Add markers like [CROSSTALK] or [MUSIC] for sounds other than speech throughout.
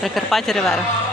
Прикарпаття Ривера.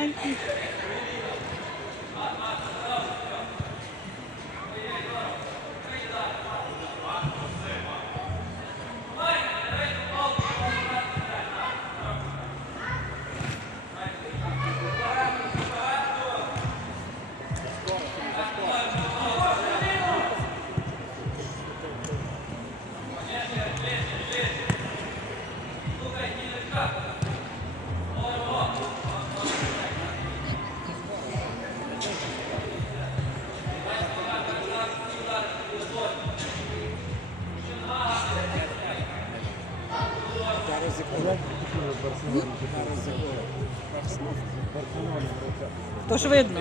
То ж видно.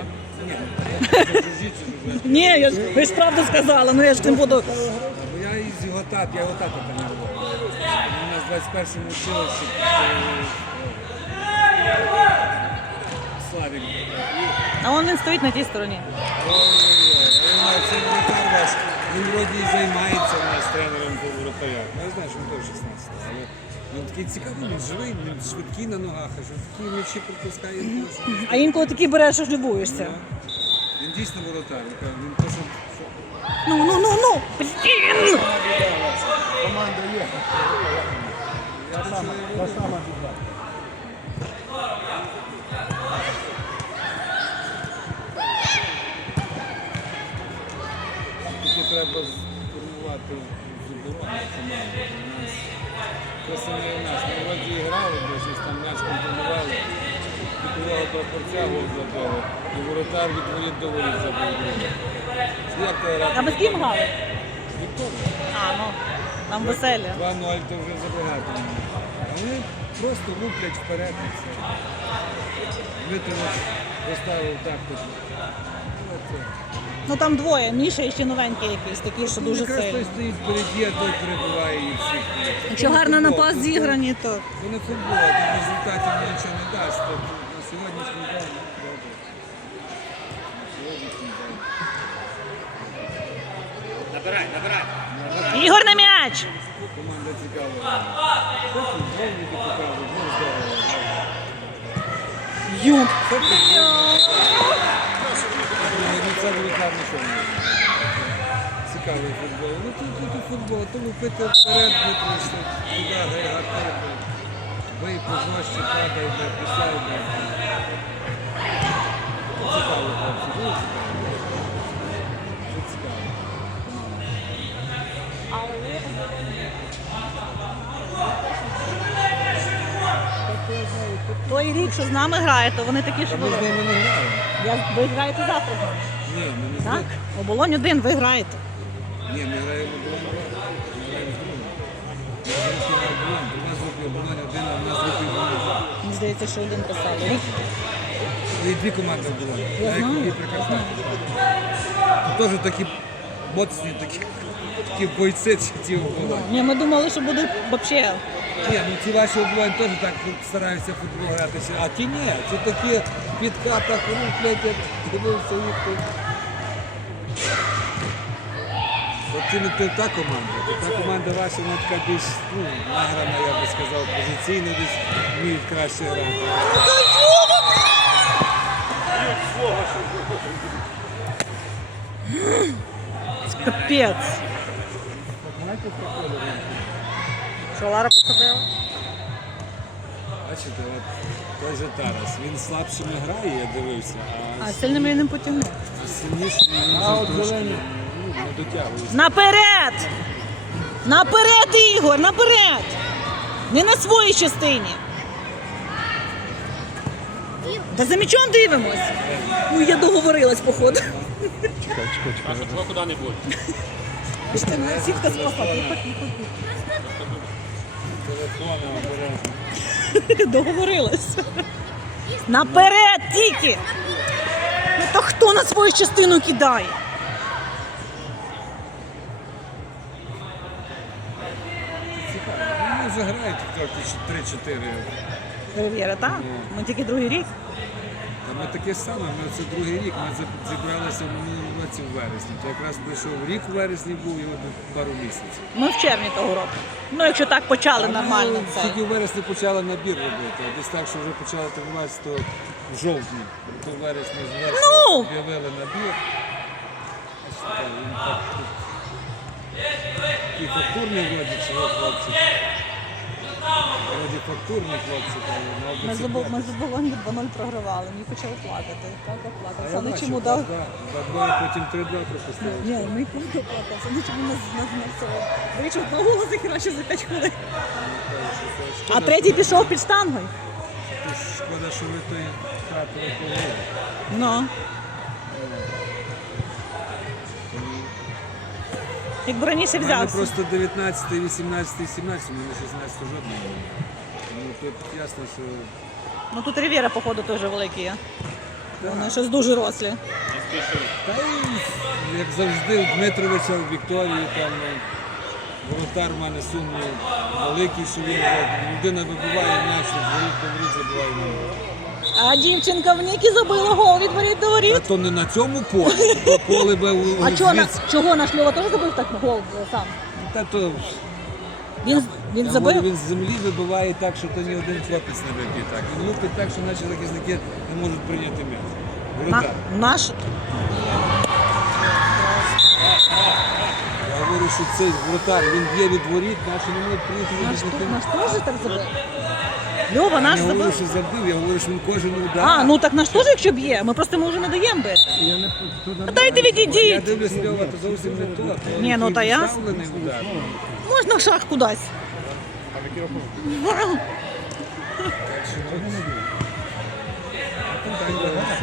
Ні, я ж, ви ж правду сказала, ну я ж не буду. Бо я із його тат, я його тата тренував. Він у нас в 21-му училищі. Славік. А он він стоїть на тій стороні. Ой-ой-ой, це воротар. Він вроді і займається у нас тренером по воротарях. Я знаю, що він теж 16, але він такий цікавий, він живий, він швидкий на ногах, а що такі пропускає. А інколи такі береш, що ж не боїшся. Він дійсно воротар. він каже, Він що Ну, ну, ну, ну! Блін! Команда є. Та сама, та сама біда. Тільки треба сформувати з команду. У нас Просто не у нас. Ми вроді і грали, бо щось там м'яч контролювали. Пікового прапорця гол забили. І воротар від воріт до воріт забив. Як ти? А ви з ким грали? Вікторія. А, ну, там веселі. 2-0 то вже забагато. Вони просто луплять вперед і все. Дмитрович поставив так тут. Ну там двоє, Міша і ще новенький якийсь, такий, що дуже Якраз той сильний. стоїть впереді, а той перебиває їх всіх. Якщо гарно на пас зіграні, то. Це не футбол, тут результатів нічого не дасть. Тут на сьогоднішній день добре. Сьогоднішній день. Набирай, набирай. Ігор на м'яч! Команда цікава. Це футбол ніби показують, ну здорово. Ю. Це футбол. Вуликарно що не Цікавий футбол. Ну тут, тут і футбол, то лупити вперед, витришся, туди гайгати, бий пожорстче, падай, бий, писай, бий. Цікаво, хлопці, дуже цікаво. Це цікаво. Той рік, що з нами грає, то вони такі, що Та ми з ними не граємо. Я, ви граєте завтра. Ні, ми не Так? Оболонь один, ви граєте. Ні, ми граємо оболонь. Ми граємо з другом. Ми граємо на оболонь. У нас групі оболонь один, а у нас групі оболонь. Мені здається, що один писали. Рік. І дві команди оболонь. Я знаю. Прикарпаття. Тут теж такі моцні, такі, такі бойці ці- ці оболонь. Ні, ми думали, що буде взагалі. Ні, ну ці ваші оболонь теж так стараються футбол гратися. А ті ні, це такі в підкатах руплять, як дивився їх тут. От це не та команда. Та команда ваша, вона така більш ну, награна, я би сказав, позиційно десь вміють краще грати. Капець. Що, Лара походила? Бачите, от той же Тарас, він слабшими грає, я дивився, а, А сильними я не потягнув. а сильнішими він вже трошки ну, не дотягується. Наперед! Наперед, Ігор, наперед! Не на своїй частині. Та за м'ячом дивимось. Ой, я договорилась, походу. А щоб його куди-небудь. Пішли, ну, сітка спасла. Телефони обережно. [LAUGHS] Договорилась. Наперед тільки. Ну то хто на свою частину кидає? Цікаво. Ну, Вони вже грають трохи 3-4. Перевіра, так? Ми тільки другий рік. Ми таке саме, ми це другий рік, ми зібралися в минулому році в вересні. То якраз прийшов рік в вересні був і от пару місяців. Ми в червні того року. Ну, якщо так почали нормально Ми це. Тільки в вересні почали набір робити. а Десь так, що вже почали тренуватися, то в жовтні. То в вересні з вересня Ну! об'явили набір. Ось така, він так тут Такий фактурний вроді, чи хлопці. Вроді фактурний хлопці, та мав Ми це забув, ми з Болоні 2-0 програвали. Мені почав плакати. Плакав, плакав. я Саме чому дав. два- два, потім 3-2 пропустили. Ні, ми круто плакав. Саме чому нас нас не все. Вийшов на голос краще за 5 хвилин. А Шкода, третій пішов під штангою. Шкода, що ви той втратили того. Ну. Якби раніше У мене взявся. просто 19, 18, 17, у мене 16 жодного. немає. Ну тут ясно, що Ну тут Рівєра, походу, теж великий є. Вони щось дуже рослі. Та й, як завжди, у Дмитровича в Вікторії там ну, воротар в мене сумнів великий, що він вже людина вибиває м'яч, до воріт забиває м'яч. А дівчинка в Нікі забила гол від воріт до воріт. Та то не на цьому полі, то поле би у- [LAUGHS] А чого, на, звідси. чого наш Льова теж забив так гол сам? Та то Він, він там забив? він з землі вибиває так, що то ні один хлопець не виб'є так. Він лупить так, що наші захисники не можуть прийняти м'яч. На, Воротар. наш говорю, що цей воротар, він б'є від воріт, наші не можуть прийняти наш, захисники. наш теж так забив. Льова Я наш не говорю, забив. що забив, я говорю, що він кожен удар. А, ну так наш теж, якщо б'є, ми просто йому вже не даємо бити. Я не тут А дайте Я відійдіть. дивлюсь, Льова, то зовсім не то. Ні, ну, такий та удар. Можна шаг кудись.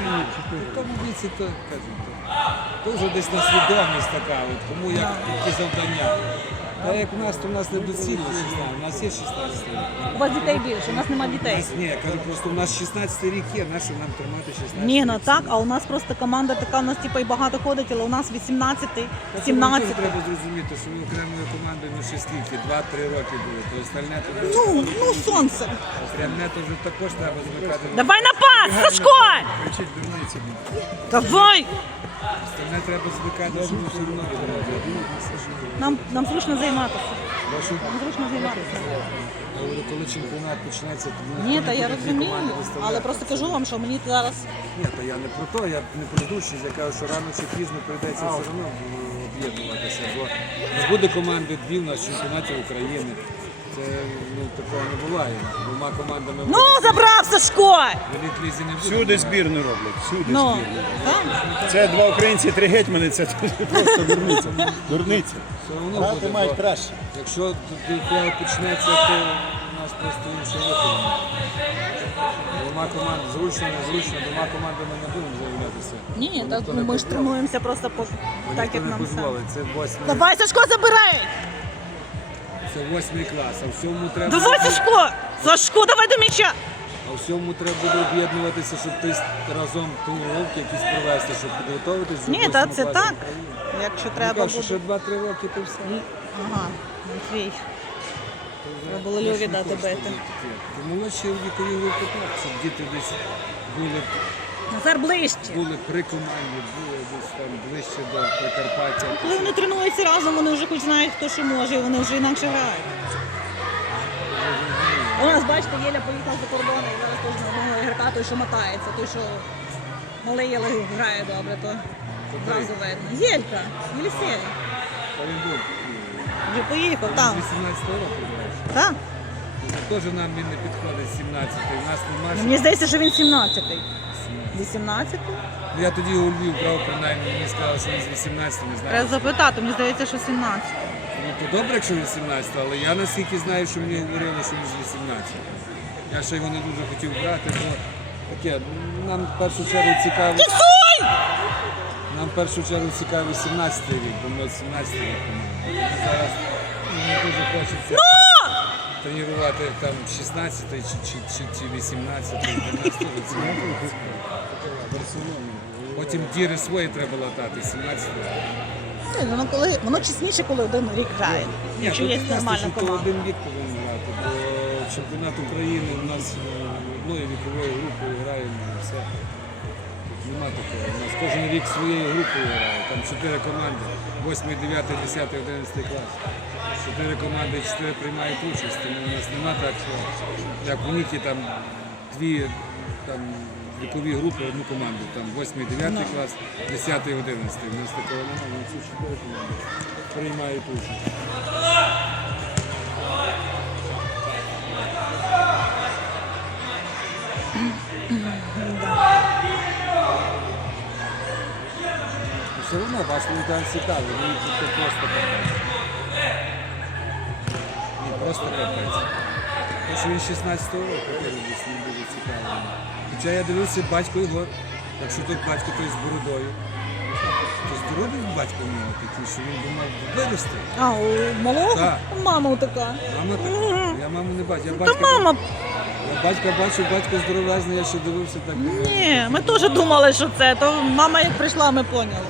В тому віці то кажуть, то, вже десь на свідомість така, от, кому як, які завдання. А як у нас, то у нас не доцільно 16, у нас є 16 рік. У вас дітей більше, у нас нема У дітей. нас, ні, я кажу, просто у нас 16 рік є, нащо нам тримати 16 Ні, ну так, а у нас просто команда така, у нас типу і багато ходить, але у нас 18, Та це 17. теж Треба зрозуміти, що ви окремою командою ну ще скільки, 2-3 роки були, то остальне то вже, Ну, ну сонце. остальне то вже також треба звикати. Давай на пас, Сашко! Кричить дурниці. Давай! Остальне треба звикати, що ми все одно. Нам, нам зручно займатися. Нам зручно займатися. Говорю, коли чемпіонат почнеться, то Ні, та я розумію, але просто кажу вам, що мені зараз Ні, то я не про то, я не про душі, я кажу, що рано чи пізно прийдеться все одно об'єднуватися. Бо буде команди дві в нас чемпіонаті України. Це ну, такого не буває. Двома командами Ну, забрав Сашко! в еліт-лізі не буде. Всюди збірну роблять, всюди Ну, збірну. Це два українці, три гетьмани, це [LAUGHS] просто дурниця. Дурниця. Все одно Грати буде. мають бо краще. Якщо того почнеться, то у нас просто інший вихід. Двома командами, зручно, незручно, двома командами не будемо заявлятися. Ні, так ми ж тренуємося просто по так, як нам саме. Це восьмий, Давай, Сашко, забирай! Це восьмий клас, а всьому треба. Давай, Сашко! Сашко, давай до м'яча! А всьому треба буде об'єднуватися, щоб десь разом тренування якісь провести, щоб підготуватися. до Ні, та це так. Якщо Ну, треба буде. що ще 2-3 роки, то все. Ага, Матвій. Треба було Льові дати бити. Молодші вікові групи так, щоб діти десь були, Назар ближче. були при команді, були десь там ближче до Прикарпаття. Коли вони тренуються разом, вони вже хоч знають, хто що може, і вони вже інакше грають. У нас, бачите, Єля поїхав за кордон і зараз теж на одного ігрока, той, що мотається, той, що малий Єля грає добре, то одразу видно. Єлька, Єлісей. Та він був Вже поїхав, там. 18 років, знаєш. Так. Теж нам він не підходить 17 У нас нема Ну, Мені здається, що він 17-й. 18-й? Ну, Я тоді у Львів брав, принаймні, мені сказали, що він з 18 не знаю. Треба запитати, мені здається, що 17. Ну, то добре, якщо 18, але я наскільки знаю, що мені говорили, що він з 18. Я ще його не дуже хотів брати, бо таке, нам в першу чергу цікаво. Нам в першу чергу цікавий 17 рік, бо ми от 17 рік. Зараз ну, не дуже хочеться тренувати там 16 чи, чи, чи, чи 18 для нас теж цікаво. Потім діри свої треба латати, 17 Ні, Воно, коли, воно чесніше, коли один рік грає. Ні, Якщо є нормальна що команда. один вік повинен грати, бо чемпіонат України у нас е, одною віковою групою граємо і все. Тут Нема такого. У нас кожен рік своєю групою грає. Там чотири команди. 8, 9, 10, 11 клас. Чотири команди, чотири приймають участь. Тому у нас нема так, що як у Нікі там дві там, вікові групи, одну команду. Там 8, 9 клас, 10, 11. У нас такого немає. У нас всі чотири команди приймають участь. Ну, Все одно ваш мультан цікавий, ви тут просто капець. Ні, просто капець. Тому що він 16 року теж десь не буде цікавий. Хоча я дивився батько Ігор, якщо тут батько той з бородою. То здоровий батько в нього такий, що він думав вирости. А, у малого? Так. Мама така. Мама така. Я маму не бачу. Я Та батька, мама, я батька бачу, батько здоровезний, я ще дивився так. ні, ми теж думали, що це. То мама як прийшла, ми поняли.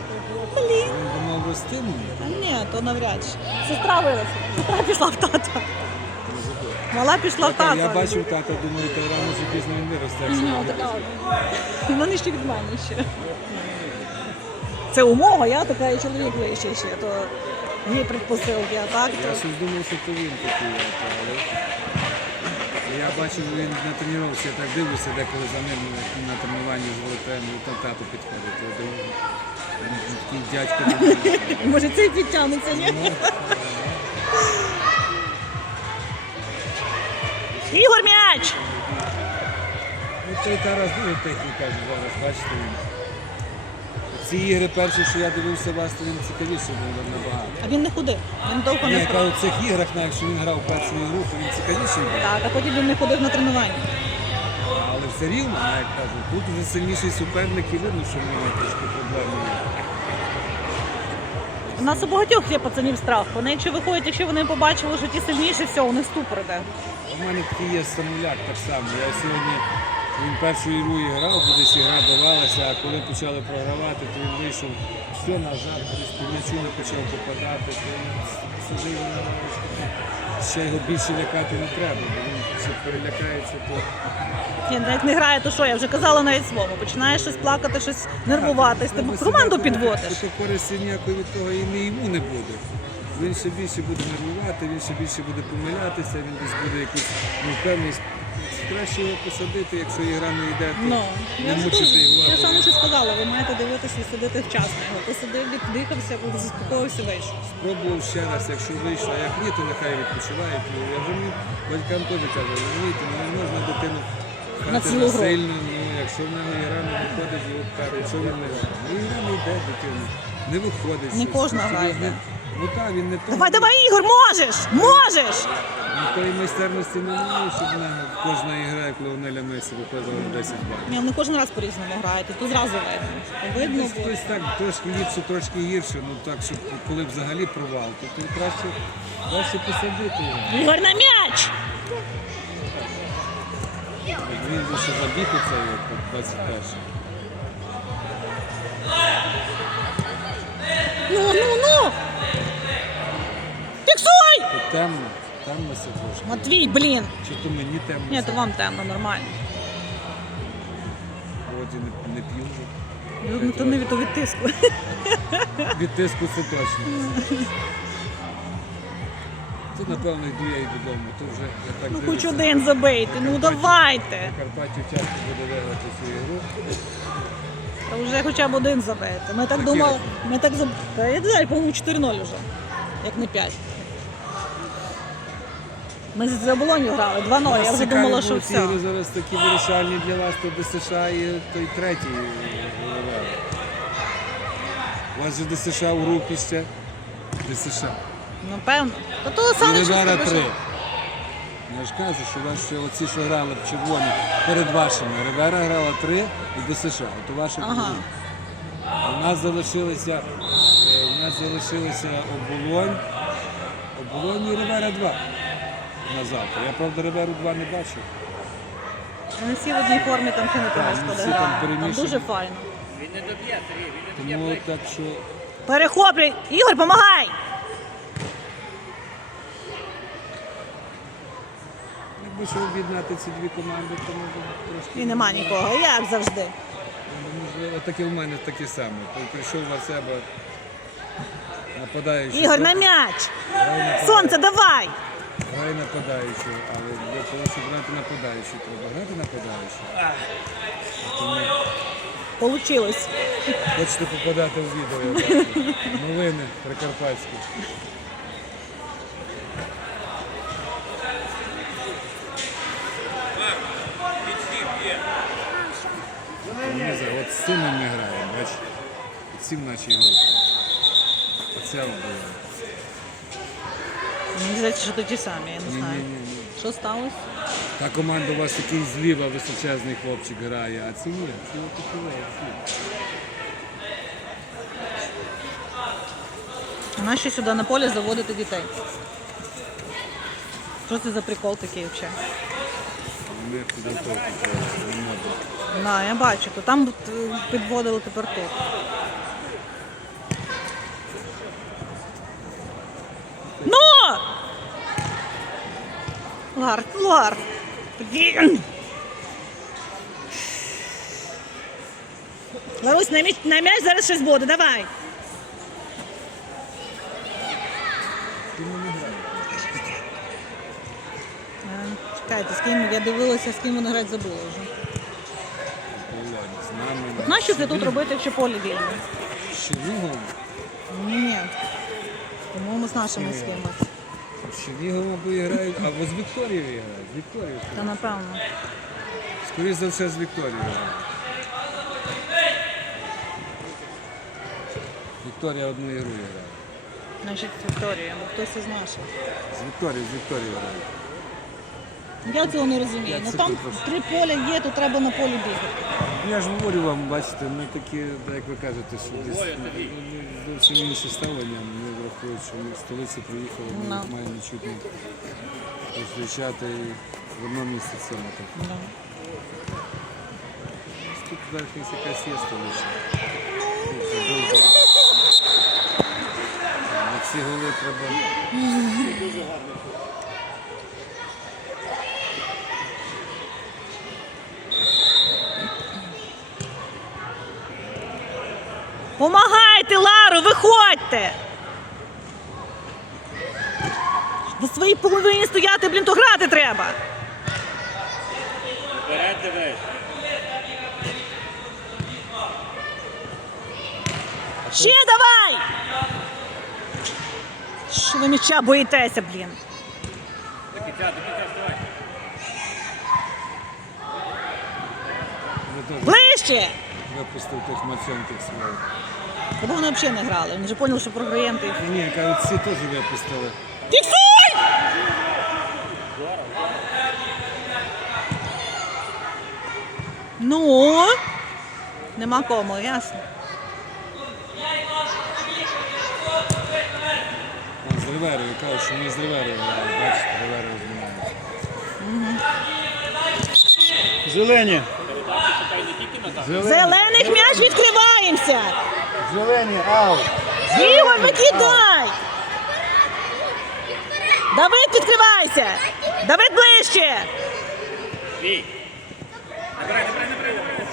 Блін. Він думав рости мені. А ні, то навряд чи. Сестра виросла. Сестра пішла в тата. Мала пішла в тата. Я бачив тата, думаю, то рано чи пізно він виросте. Ні. Вони ще від мене ще. Це умова, я така і чоловік вищий ще, то є предпосилки, а так Я щось думав, що то він такий, але я бачив, він на тренувці, я так дивлюся, деколи за ним на тренуванні з волотем, і там тато підходить. Я думаю, такий дядько. [LAUGHS] Може цей підтягнеться, ні? Ігор м'яч! Ну той Тарас дуже техніка зараз, бачите він. Ці ігри перші, що я дивився вас, то він цікавіший був набагато. А він не ходив, він довго не я грав. кажу, в цих іграх, навіть що він грав першу ігру, то він цікавіший був. Так, а потім він не ходив на тренування. Але все рівно, як кажу, тут вже сильніший суперник і видно, що в нього трошки проблеми є. У нас у багатьох є пацанів страх. Вони якщо виходять, якщо вони побачили, що ті сильніші, все, у них ступор іде. У мене такий є самоляк так само. Я сьогодні він першу ігру грав, бо десь ігра давалася, а коли почали програвати, то він вийшов все назад, десь не почав попадати, то сидив ще його більше лякати не треба, бо він перелякається, то Ні, навіть не грає, то що, я вже казала навіть слово. Починаєш щось плакати, щось нервуватись, ти Треба команду себе підводиш. Таке користі ніякої від того і не йому не буде. Він ще більше буде нервувати, він ще більше буде помилятися, він десь буде якусь невпевненість. Краще його посадити, якщо ігра не йде, то Ну, не я ж мучити кажу, я саме що сказала, ви маєте дивитися і сидити вчасно його. Посадив, віддихався, заспокоївся, вийшов. Спробував ще раз, якщо вийшло, а як ні, то нехай відпочиває. Я вже мені батькам теж кажу, розумієте, ну не можна дитину На пхати цілу гру. насильно, ну якщо в мене ігра не виходить, його пхати, якщо він не грає. Ну ігра не йде дитина, не виходить. Не щось. кожна Ну, грає. не- Ну так, він не Давай, давай, Ігор, можеш! Можеш! Ну, тої майстерності немає, щоб в кожна ігра, як Леонеля Месі, виходила на 10 балів. Ні, вони кожен раз по-різному грають, і тут зразу видно. Видно, Хтось, хтось так трошки ліпше, трошки гірше, ну так, щоб коли взагалі провал, то тут краще, краще посадити його. Ігор на м'яч! Він би ще забіг у цей от 21 Ну, ну, ну! Фіксуй! Темно, темно трошки. Матвій, блін! Чи то мені темно? Ні, то вам темно, нормально. Вроді не, не п'ю вже. Ну, то не від, то від тиску. [LAUGHS] Від тиску це точно. Тут, напевно, йду я і додому. Тут вже я так Ну, дивлюся. хоч один забийте, ну давайте. Карпатів тяжко буде виграти цю ігру. Та вже хоча б один забити. Ми так думали, ми так заб... Та я не знаю, по-моєму, 4-0 вже, як не 5. Ми з оболонью грали 2-0, я вже думала, що все. ігри зараз такі вирішальні для вас, то ДСШ і той третій. У вас же ДСШ у групі ще. ДСШ. Ну, певно. Та то саме Рибера три. Я ж кажу, що у вас ще оці, що грали в червоні перед вашими. Рибера грала три і ДСШ. От у ваших Ага. А У нас залишилися, е, у нас залишилися оболонь. Оболонь і Рибера 2 на завтра. Я правда Риберу 2 не бачив. Вони всі в одній формі там ще не Так, господи всі там грають. Там перемішані. дуже файно. Тому так що Перехоплюй! Ігор, помагай! якби що об'єднати ці дві команди, то може трошки. І нема нікого, як завжди. Ну, Можливо, таке в мене таке саме. Той прийшов в себе нападаючий. Ігор, на м'яч! Сонце, давай! Грає нападаючий, але для того, щоб грати нападаючий, треба грати нападаючий. Тому Получилось. хочете попадати в відео, я бачу. Новини прикарпатські. Не От з цим ми не граємо, бач? Ці в нашій групі. Оце було. Мені здається, що то ті самі, я не знаю. Ні-ні-ні. Що сталося? Та команда у вас такий зліва височезний хлопчик грає, а ці ні, ці отакі ці. Наші сюди на полі заводити дітей. Що це за прикол такий взагалі? Ми підготовку не. На, я бачу, то там е, підводили тепер тут. Ну! Лар, Лар. Блін. Ларусь, на м'яч, на м'яч зараз щось буде, давай. Чекайте, з ким я дивилася, з ким вони грати забула вже. Нащо це тут робити, якщо поле вільне? З Черніговом? Ні, ні. По-моєму, з нашими з кимось. З Черніговом або грають, або з Вікторією грають. З Вікторією. Та напевно. Скоріше за все з Вікторією грають. Вікторія одну ігру грає. Значить, Вікторія, або хтось із наших. З Вікторією, з Вікторією грають. Я цього не розумію. Ну там три поля є, то треба на полі бігати. Я ж говорю вам, бачите, ми такі, так як ви кажете, що десь ну, зовсім інше ставлення. Ми враховують, що ми з столиці приїхали, ми Ну. маємо чутно зустрічати в одному місці цьому. Так. Да. Тут зараз якась є столиця. Це дуже. Ці голи треба. Помагайте, Лару, виходьте! На своїй половині стояти, блін, то грати треба. Вперед дивись. Ще давай! Що ви м'яча боїтеся, блін? До кінця, до кінця вставай. Ближче! Випустив тих мацьонків своїх. Бо вони взагалі не грали. Вони вже поняли, що програємо. ти. Ні, Ні, кажуть, всі теж випустили. Фіксуй! Ну, нема кому, ясно. Там з Риверою, кажуть, що ми з Риверою грали. Бачите, Риверою знімається. Зелені. Шукай не Зелених м'яч відкриваємося! Зелені, ау. Ігор, викидай! Давид, відкривайся! Давид ближче! Набирай, набирай, набирай, набирай.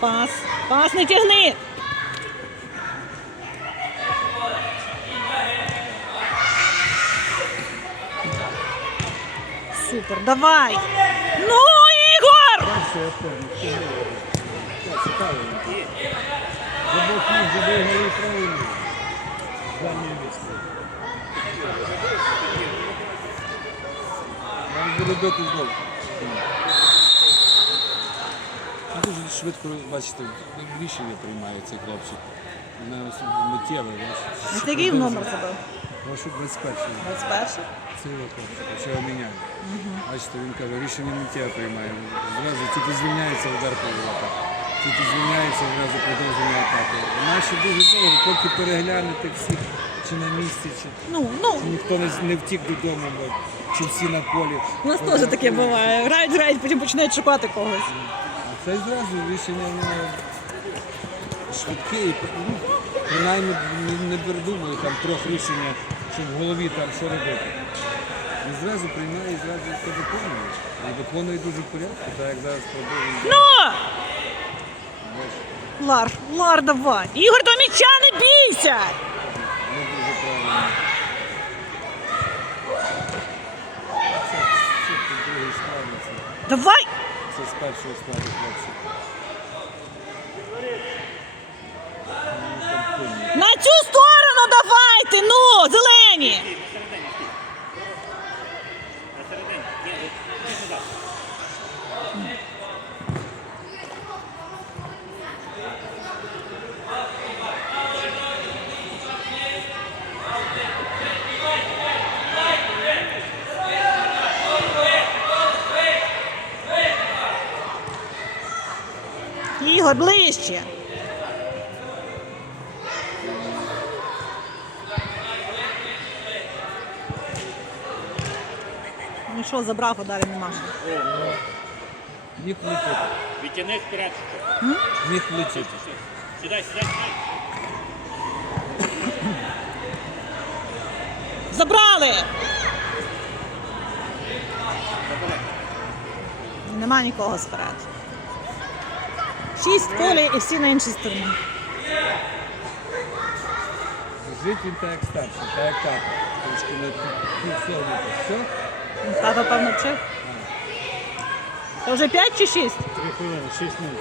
Пас, пас не тягни! Супер, давай! Ну, Ігор! Буде бити знову. Ну, Дуже швидко, бачите, рішення приймає цей хлопчик. Вона миттєва. Ось який номер забив? Прошу 21 21. Це його хлопчик, що його міняють. Бачите, він каже, рішення миттєво приймає. Зразу тільки звільняється удар по воротах. Тільки звільняється, зразу продовження атаки. Наші дуже довго, поки переглянути всіх, чи на місці, чи, Ну, ну, чи ніхто не, з- не втік додому, бо, чи всі на полі. у нас теж таке буває. Грають, грають, потім починають шукати когось. Це зразу рішення в швидке і ну, принаймні не- не передумали там трьох рішення, щоб в голові там що робити. Він зразу приймає і зразу це виконує. І виконує дуже в порядку, так як зараз продовжує. Ну! Лар, Лар, давай. Ігор, до м'яча не бійся! Не дуже правильно. Це, це тут другий складно, це, Давай! це з першого складу хлопці. Ну. На цю сторону давайте! Ну, зелені! Ближче. Ну що, забрав, а далі нема що. Міг влетіти. Відтяни вперед. Міг влетіти. Сідай, сідай, сідай. Забрали! Нема нікого сперед. Шість полі і всі на іншій стороні. Жить він так як старший, так як тато. Трошки не підсилити. Все? Тато, певно, вчив. Це вже п'ять чи шість? Три хвилини, шість минут.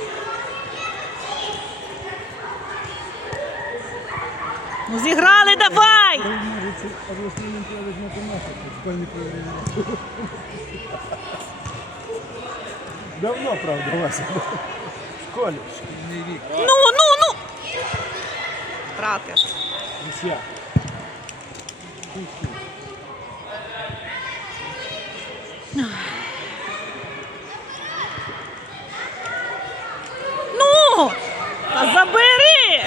Ну зіграли, давай! Давно, правда, Вася. Школі. Шкільний вік. Ну, ну, ну! втрати. Ну ще. Ну! Та забери!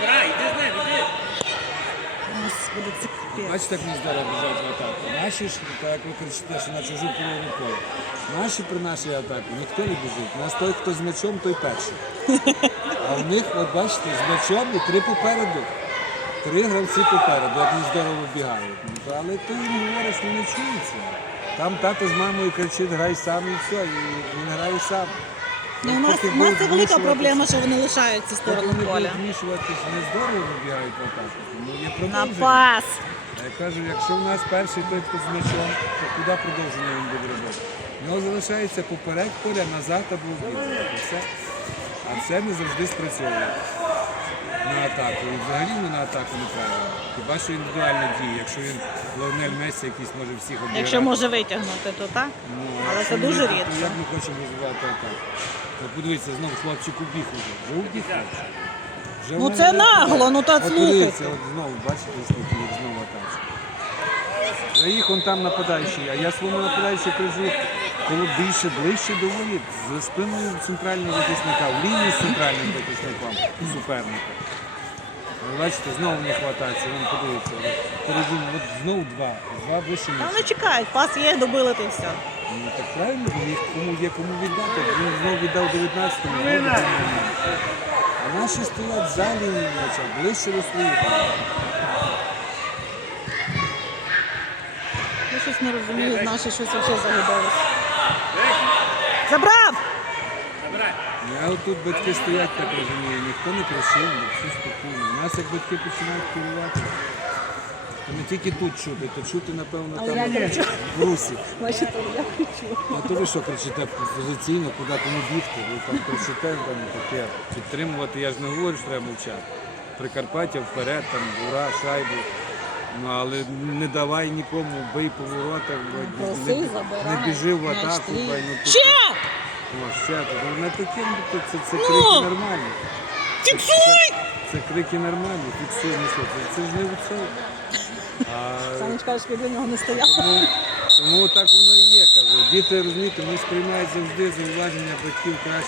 Забирай, іди з ним, іди. Господи, це капець. Бачите, як вони здорово біжать в атаку. Наші ж, так як ви кричите, що на чужу половину поля. Наші при нашій атаці ніхто не біжить. У нас той, хто з м'ячом, той перший. А в них, от бачите, з м'ячом і три попереду. Три гравці попереду, як вони здорово бігають. Ну, Але ти їм говориш, вони не чуються. Там тато з мамою кричить, грай сам і все, і він грає сам. Ну, у нас, у нас це велика проблема, що вони лишаються Поки сторони вони будуть змішуватись, не здорово вибігають в атаку. Тому є На продовження. пас. Я кажу, якщо в нас перший той, хто з м'ячом, то куди продовження він буде робити? В нього залишається поперек поля, назад або все. А це не завжди спрацьовує на атаку. І взагалі ми на атаку не правильно. Хіба що індивідуальна дія, якщо він Леонель Месі якийсь може всіх обіграти. Якщо може витягнути, то так. Ну, Але це дуже рідко. Як ми хочемо розвивати атаку? Ну, подивіться, знову хлопчик убіг уже. Вже убіг хлопчик. Вже Ну, це не нагло, ну, та От слухайте. подивіться, от знову, бачите, скільки їх знову їх он там нападаючий, а я своєму нападаючому кажу, коли більше, ближче до доволі, за спиною центрального захисника, в лінії з центральним захисником суперника. Бачите, знову не хватається, він подивиться. от от знову два, два вище ніж. вони чекають, пас є, добили то все. Ну так правильно, їх кому є кому віддати. Він знову віддав 19-му, знову віддав нам. А наші стоять за лінією м'яча, ближче до своїх. Щось не розумію, наші щось взагалі загубились. Забрав! Я отут батьки стоять, так розумію, ніхто не кричив, все спокійно. У нас як батьки починають керувати, то не тільки тут чути, то чути, напевно, Але там я кричу. в русі. Бачите, я хочу. А то ви що кричите позиційно, куди кому бігти, ви там кричите, там таке. Підтримувати, я ж не говорю, що треба мовчати. Прикарпаття вперед, там ура, шайбу. Ну але не давай нікому, бий по воротах, бо Проси, не, забирай. не біжи в М'яч атаку, твій. бай, ну тут- Ще! О, ще. Ну, на таке, ну, то це, це Ну! крики нормальні. Фіксуй! Це крики нормальні, фіксуй, ну що, це, це ж не цього. А, Санечка, щоб для нього не стояла. тому, тому так воно і є, кажу. Діти розумієте, вони сприймають завжди зауваження батьків краще.